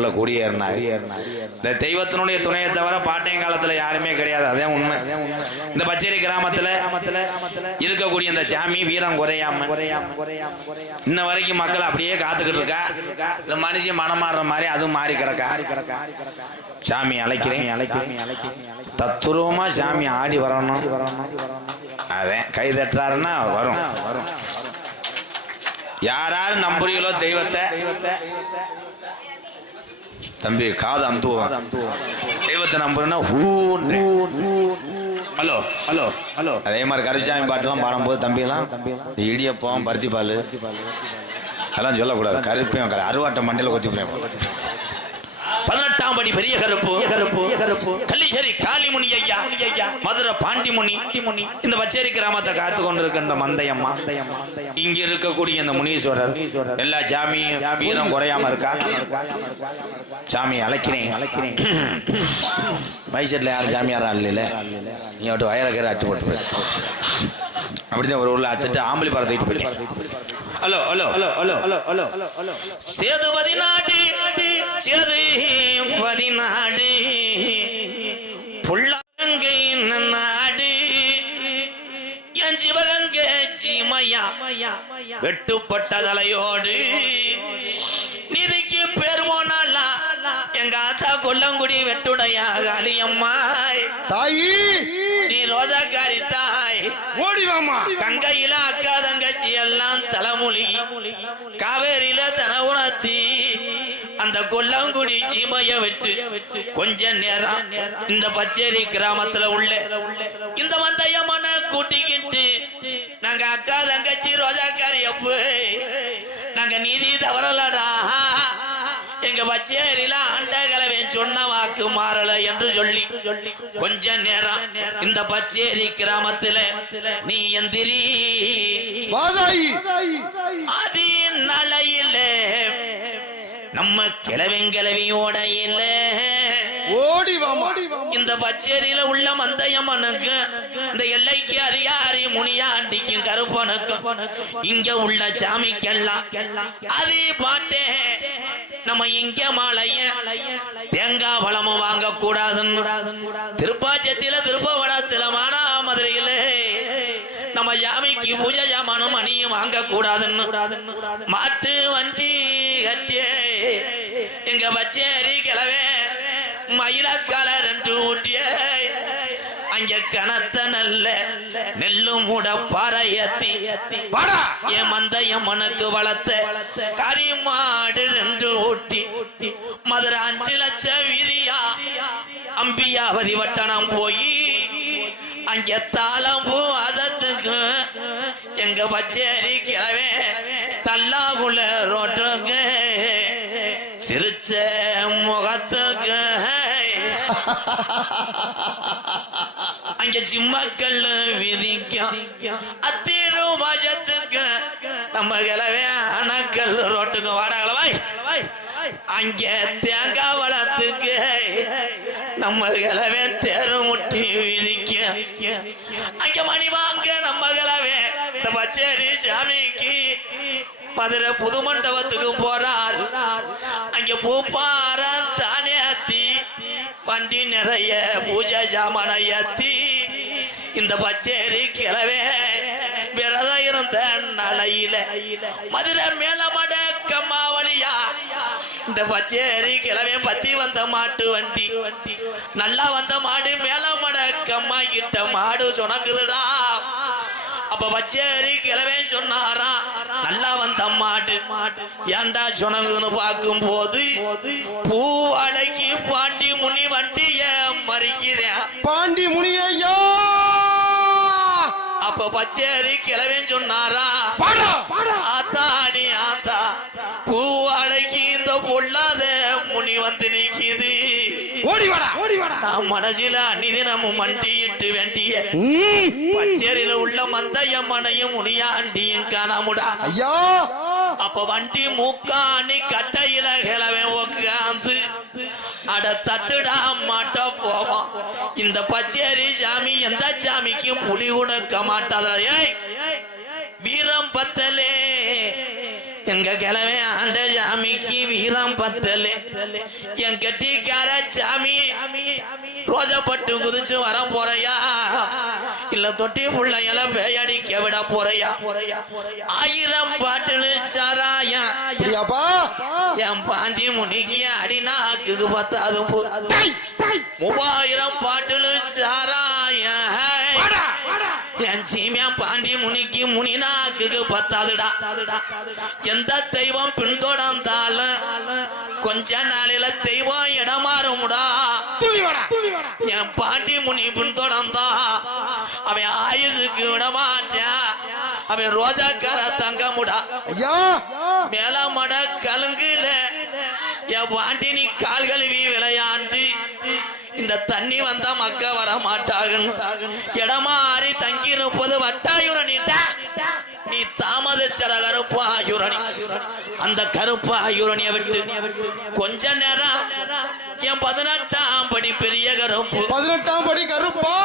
ஊர்ல குடியேறினார். இந்த தெய்வத்தினுடைய துணையை தவிர பாட்டையும் காலத்துல யாருமே கிடையாது. அதே உண்மை. இந்த பச்சேரி கிராமத்துல இருக்கக்கூடிய இந்த சாமி வீரம் குறையாம இன்ன வரைக்கும் மக்கள் அப்படியே காத்துக்கிட்டு இருக்கா. இந்த மனுஷன் மனம் மாறுற மாதிரி அதுவும் மாறி கிடக்கா. சாமி அழைக்கிறேன். தத்துருவமா சாமி ஆடி வரணும். அதான் கை தட்டுறாருன்னா வரும். வரும் யாராரு நம்புறீங்களோ தெய்வத்தை தம்பி காது அமுத்துவான் தெய்வத்தை நம்புறேன்னா ஹூ ஹலோ ஹலோ ஹலோ. அதே மாதிரி கருச்சாமி பாட்டுலாம் பாடும்போது தம்பிலாம் இடியப்பம் பருத்தி பால் அதெல்லாம் சொல்லக்கூடாது. கருப்பையும் அருவாட்டை மண்டையில் கொத்தி போறேன் பதினெட்டாம் படி பெரிய கருப்பு கள்ளிச்சேரி காளிமுனி ஐயா மதுரை பாண்டிமுனி. இந்த பச்சேரி கிராமத்தை காத்து கொண்டிருக்கின்ற மந்தையம்மா. இங்க இருக்கக்கூடிய இந்த முனீஸ்வரர். எல்லா சாமியும் வீரம் குறையாம இருக்கா? சாமி அழைக்கிறேன். மைசெட்ல யாரும் சாமியாரா இல்லைல்ல நீ விட்டு வயரக்கரை அச்சு போட்டு. அப்படிதான் ஒரு ஊர்ல அச்சுட்டு ஆம்பளி தூக்கிட்டு போயிட்டேன். Hello hello. Hello hello hello hello Sethupathi நாடு சேதுபதி நாடு புள்ளங்கை நாடு என் சிவகங்கை சீமையா. வெட்டுப்பட்ட தலையோடு. நிதிக்கு பேர் போனாலா எங்க ஆத்தா கொல்லங்குடி வெட்டுடையா காளியம்மாய் தாயி. நீ ரோஜாக்காரி தாய். ஓடி வாமா. கங்கையில அக்கா தங்கச்சி எல்லாம் தலைமொழி காவேரியில தன உணர்த்தி. அந்த கொல்லங்குடி சீமைய விட்டு கொஞ்ச நேரம் இந்த பச்சேரி கிராமத்துல உள்ள இந்த மந்தையமான கூட்டிக்கிட்டு நாங்க அக்கா தங்கச்சி ரோஜாக்காரி அப்போ நாங்க நீதி தவறலடா. எங்க பச்சேரியில ஆண்டகலவன் சொன்ன வாக்கு மாறல என்று சொல்லி கொஞ்ச நேரம் இந்த பச்சேரி கிராமத்துல நீ எந்திரி. நம்ம கிழவன் கிழவியோட இல்ல ஓடி வாமா. இந்த பச்சேரியில உள்ள மந்தயம்மனுக்கு இந்த எல்லைக்கு அதிகாரி முனியாண்டிக்கும் கருப்பனுக்கும் இங்க உள்ள சாமிக்கெல்லாம் அது பாட்டே நம்ம இங்க மாலைய தேங்காய் பழமும் வாங்க கூடாதுன்னு திருப்பாச்சத்தில திருப்பவடத்துல மானாமதுரையில நம்ம சாமிக்கு பூஜை ஜாமானும் அணியும் வாங்க கூடாதுன்னு மாட்டு வண்டி கட்டி எங்க பச்சேரி கிளவே மயிலக்கால ரெண்டு ஊட்டிய அங்க கனத்த நல்ல நெல்லு மூட பாறையத்தி என் மந்தயம் மனக்கு வளர்த்த கரிமாடு ரெண்டு ஊட்டி. மதுரை அஞ்சு லட்சம் வீதியா அம்பியாவதி வட்டணம் போய். அங்க தாளம்பூ அசத்துக்கு. எங்க பச்சேரி கிழவே தல்லாகுள்ள ரோட்டுக்கு சிரிச்ச முகத்துக்கு அங்க சிம்மக்கல் விதிக்கும். அத்தீரு பஜத்துக்கு நம்ம கிளவே அணக்கல் ரோட்டுக்கு வாடகளவாய் அங்க தேங்காய் வளத்துக்கு நம்ம கிளவே தேரு முட்டி விதிக்க அங்க மணி வாங்க நம்ம கிளவே பச்சேரி சாமிக்கு மதுரை புது மண்டபத்துக்கு போறார். அங்க பூப்பார தானே அத்தி வண்டி நிறைய பூஜை ஜாமான ஏத்தி இந்த பச்சேரி கிளவே விரதம் இருந்த நலையில மதுரை மேலமட கம்மாவளியா இந்த பச்சேரி கிளவே பத்தி வந்த மாட்டு வண்டி. நல்லா வந்த மாடு மேலமட கம்மா கிட்ட மாடு சுணங்குதுடா அப்ப பச்சேரி கிளவே சொன்னாரா? நல்லா வந்த மாடு ஏன்டா சுணங்குதுன்னு பார்க்கும் போது பூ அடக்கி பாண்டி முனி வண்டிய மறிக்கிறேன் பாண்டி முனியையா அப்ப பச்சேரி கிளவே சொன்னாரா? ஆத்தாடி ஆத்தா பூ அடக்கி இந்த பொல்லாத முனி வந்து நிக்குது. மனசில அந்நிதினமும் மண்டியிட்டு வேண்டிய ம். பச்சேரியில உள்ள மந்தையம்மனையும் முனியாண்டியும் காணாமுடா. ஐயா. அப்ப வண்டி மூக்காணி கட்டையில கிளவன் உட்காந்து அட தட்டுடா மாட்ட போவோம் இந்த பச்சேரி சாமி எந்த சாமிக்கும் புடி கொடுக்க மாட்டாதா ஏய் வீரம் பத்தலே எங்க கிழமை ஆண்ட சாமிக்கு வீரம் பத்தல. என் கெட்டிக்கார சாமி ரோஜப்பட்டு குதிச்சு வர போறையா? இல்ல தொட்டி புள்ளைங்கள பேயடிக்க விட போறையா? ஆயிரம் பாட்டுல சாராயா என் பாண்டி முனிக்கு அடிநாக்குக்கு பத்தாது மூவாயிரம் பாட்டுல சாராயா என் சீமியா பாண்டி முனிக்கு முனிநாக்குக்கு பத்தாதுடா. எந்த தெய்வம் பின்தொடர்ந்தாலும் கொஞ்ச நாளில தெய்வம் இடமாறும்டா. என் பாண்டி முனி பின்தொடர்ந்தா. அவன் ஆயுசுக்கு விட மாட்டான் அவன் ரோஜாக்கார தங்கமுடா. ஐயா. மேல மட கலுங்குல என் பாண்டி நீ கால் இந்த தண்ணி வந்தா மக்க வர மாட்டாகன்னு இடமாறி தங்கி இருப்பது வட்டாயுரணிட்ட நீ தாமதிச்சட கருப்பு ஆயுரணி. அந்த கருப்பு ஆயுரணியை விட்டு கொஞ்ச நேரம் என் பதினெட்டாம் படி பெரிய கருப்பு. பதினெட்டாம் படி கருப்பா.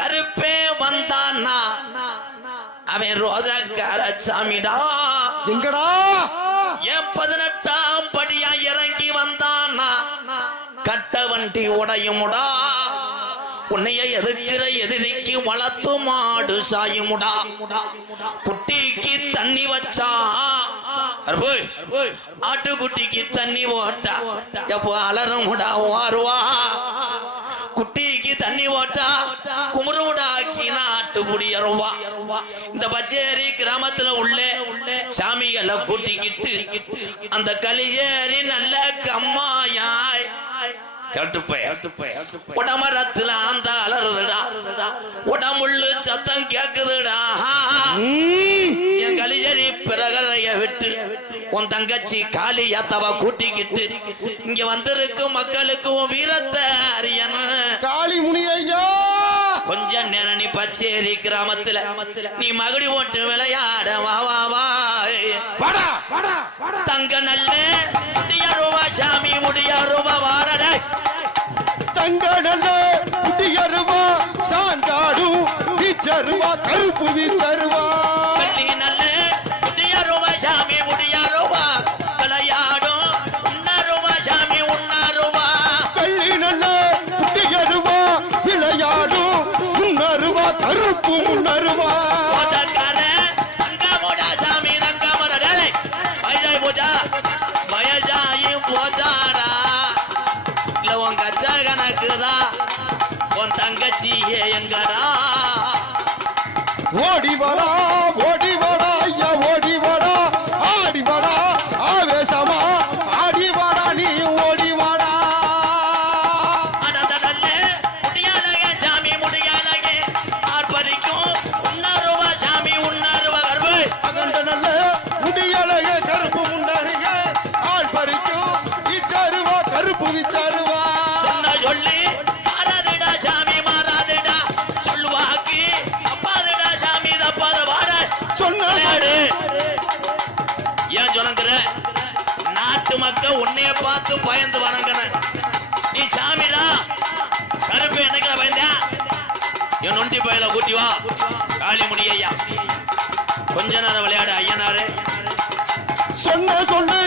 கருப்பே வந்தான்னா அவன் ரோஜாக்கார சாமிடா. எங்கடா? என் பதினெட்டாம் வண்டி உடையுமுடா. உன்னைய எதிர்க்கிற எதிரிக்கு வளர்த்து மாடு சாயுமுடா. குட்டிக்கு தண்ணி வச்சா. ஆட்டுக்குட்டிக்கு தண்ணி ஓட்டா. எப்போ அலறுமுடா வாருவா குட்டிக்கு தண்ணி ஓட்டா. குமுறுடாக்கி நாட்டு முடியருவா இந்த பச்சேரி கிராமத்துல உள்ள சாமிகளை கூட்டிக்கிட்டு அந்த களியேறி நல்ல கம்மாயாய். உடமரத்துல அந்த அலறுதுடா. உடம்புள்ளு சத்தம் கேக்குதுடா. என் கலிஜரி பிறகரைய விட்டு உன் தங்கச்சி காளியாத்தவ கூட்டிக்கிட்டு இங்க வந்திருக்கும் மக்களுக்கு உன் வீரத்தை அறியணும். காளி முனி ஐயா கொஞ்ச நேரம் நீ பச்சேரி கிராமத்துல. நீ மகுடி ஓட்டு விளையாட வா வா வா. வாடா. தங்க நல்ல முடிய ரூபா சாமி முடிய ரூபா வாரட தங்க நல்ல குட்டியருவா சாஞ்சாடும் வீச்சருவா கருப்பு வீச்சருவா. தங்கச்சியே எங்கடா? ஓடி வாடா ஓடி வாடா ஐயா ஓடி வாடா. ஆடி வாடா ஆவேசமா. ஆடி வாடா நீ ஓடி வாடா. அடதடல்ல முடியாலகே சாமி முடியாலகே ஆர்ப்பரிக்கும் உன்னருவா சாமி உன்னருவா கர்ப்பு. அகண்ட நல்ல முடியலையே கருப்பு முண்டாரிக ஆள் பறிக்கும் விச்சாருவா கருப்பு விச்சாருவா சொன்ன சொல்லி சொல்லுங்கிற நாட்டு மக்கள் உன்னைய பார்த்து பயந்து வணங்கணும். நீ சாமிடா. கருப்பு எனக்கு பயந்தா? என் நொண்டி பயல கூட்டி வா. காளிமுடி ஐயா. கொஞ்ச நேரம் விளையாடு ஐயனாரு. சொன்ன சொன்ன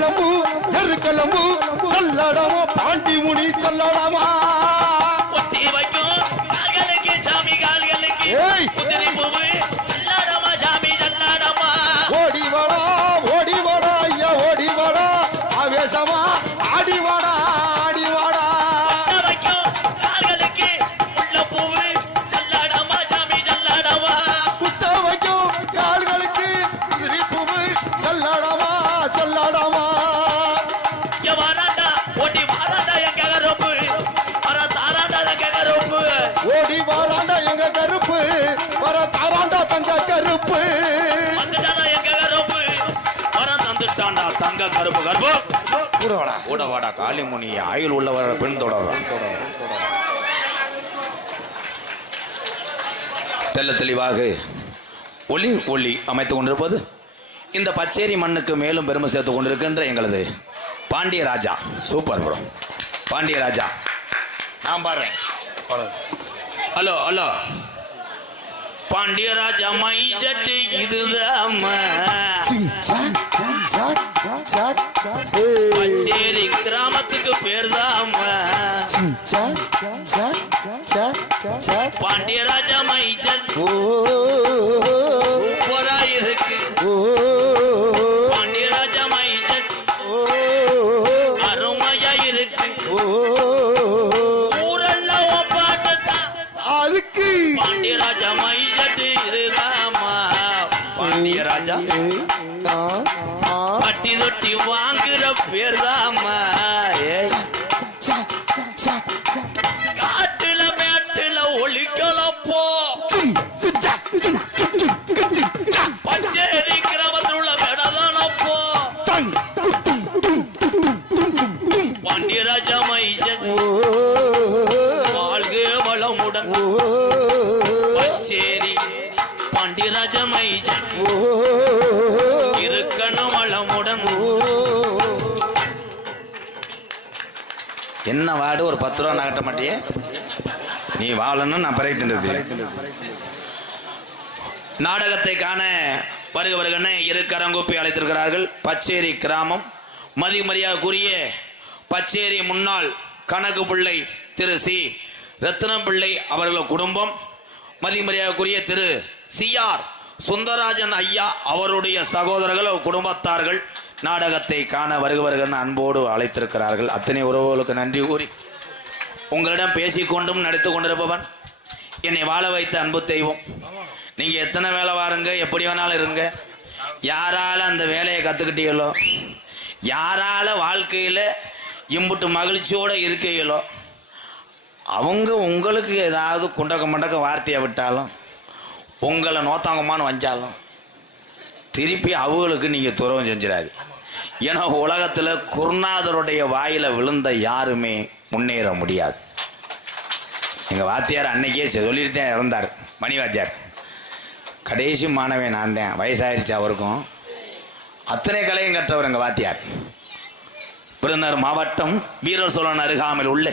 எருக்களம்பு எருக்களம்பு சல்லடமோ பாண்டி முனி சல்லடமா. கருப்பு. தங்க கருப்பு கருப்பு. கூடவாடா கூடவாடா காளிமுனி. ஆயுள் உள்ளவர பெண் தொடர்றா தெல்ல தெளிவாக ஒளி ஒளி அமைத்துக் கொண்டிருப்பது இந்த பச்சேரி மண்ணுக்கு மேலும் பெருமை சேர்த்து கொண்டிருக்கின்ற எங்களது பாண்டிய ராஜா. Super bro. பாண்டிய ராஜா. நான் பாடுறேன். Hello hello. பாண்டியராஜா மை சட்டு இதுதாம்மா. பச்சேரி கிராமத்துக்கு பேர்தாம்மா. பாண்டியராஜா மை சட் என்ன வாடு ஒரு பத்து ரூபா நகட்ட மாட்டியே? நீ வாழணும் நான் பறை தின்றது. நாடகத்தை காண வருக வருகன்னு இரு கரங்கூப்பி அழைத்திருக்கிறார்கள். பச்சேரி கிராமம். மதிமரியாதைக்குரிய பச்சேரி முன்னாள் கணக்கு பிள்ளை திரு சி. ரத்னம் பிள்ளை அவர்கள் குடும்பம். மதிமரியாதைக்குரிய திரு சிஆர் சுந்தரராஜன் ஐயா அவருடைய சகோதரர்கள் குடும்பத்தார்கள். நாடகத்தை காண வருகிறவர்கள் அன்போடு அழைத்திருக்கிறார்கள். அத்தனை உறவுகளுக்கு நன்றி கூறி உங்களிடம் பேசிக்கொண்டும் நடித்து கொண்டிருப்பவன் என்னை வாழ வைத்த அன்பு தெய்வம். நீங்கள் எத்தனை வேலை வாருங்க எப்படி வேணாலும் இருங்க. யாரால அந்த வேலையை கற்றுக்கிட்டீங்களோ யாரால வாழ்க்கையில் இம்புட்டு மகிழ்ச்சியோடு இருக்கீங்களோ அவங்க உங்களுக்கு ஏதாவது குண்டக்க மண்டக்க வார்த்தையை விட்டாலும் உங்களை நோத்தாங்கம்மான்னு வஞ்சாலும் திருப்பி அவங்களுக்கு நீங்கள் துறவம் செஞ்சிடாது ஏன்னா உலகத்தில் குருநாதருடைய வாயில விழுந்த யாருமே முன்னேற முடியாது. எங்கள் வாத்தியார் அன்னைக்கே சொல்லிட்டு தான் இறந்தார். மணி வாத்தியார் கடைசி மாணவன் நான் தான். வயசாயிருச்சு அவருக்கும். அத்தனை கலையும் கற்றவர் எங்கள் வாத்தியார். விருதுநகர் மாவட்டம் வீரர் சோழன் அருகாமையில் உள்ளே.